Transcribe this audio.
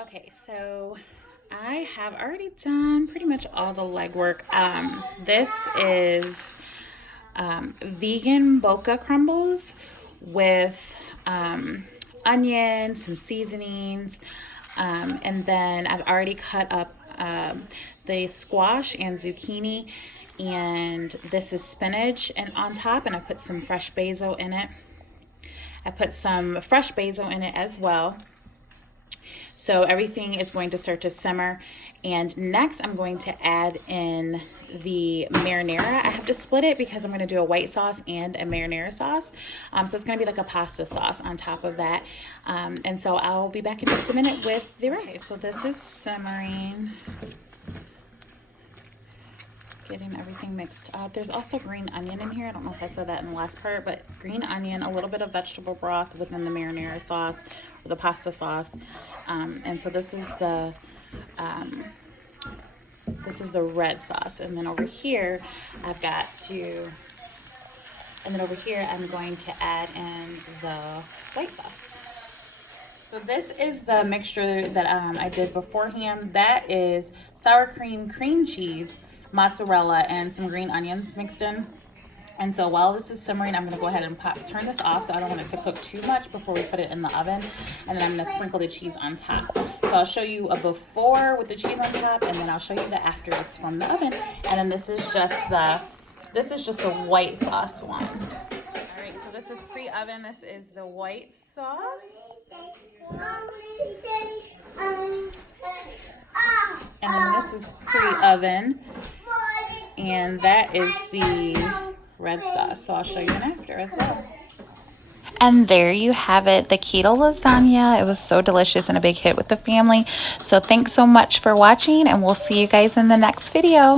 Okay, so I have already done pretty much all the legwork. This is vegan boca crumbles with onions, some seasonings, and then I've already cut up the squash and zucchini, and this is spinach and on top, and I put some fresh basil in it. I put some fresh basil in it as well. So everything is going to start to simmer. And next I'm going to add in the marinara. I have to split it because I'm going to do a white sauce and a marinara sauce. So it's going to be like a pasta sauce on top of that. And so I'll be back in just a minute with the rice. So this is simmering. Getting everything mixed up. There's also green onion in here. I don't know if I said that in the last part, but green onion, a little bit of vegetable broth within the marinara sauce or the pasta sauce. And so this is the red sauce. And then over here, I'm going to add in the white sauce. So this is the mixture that I did beforehand. That is sour cream, cream cheese, mozzarella, and some green onions mixed in. And so while this is simmering, I'm going to go ahead and turn this off, so I don't want it to cook too much before we put it in the oven. And then I'm going to sprinkle the cheese on top. So I'll show you a before with the cheese on top, and then I'll show you the after it's from the oven. And then this is just the white sauce one. All right, so this is pre-oven. This is the white sauce. And then this is pre-oven, and that is the red sauce. So I'll show you an after as well. And there you have it, the keto lasagna. It was so delicious and a big hit with the family. So thanks so much for watching, and we'll see you guys in the next video.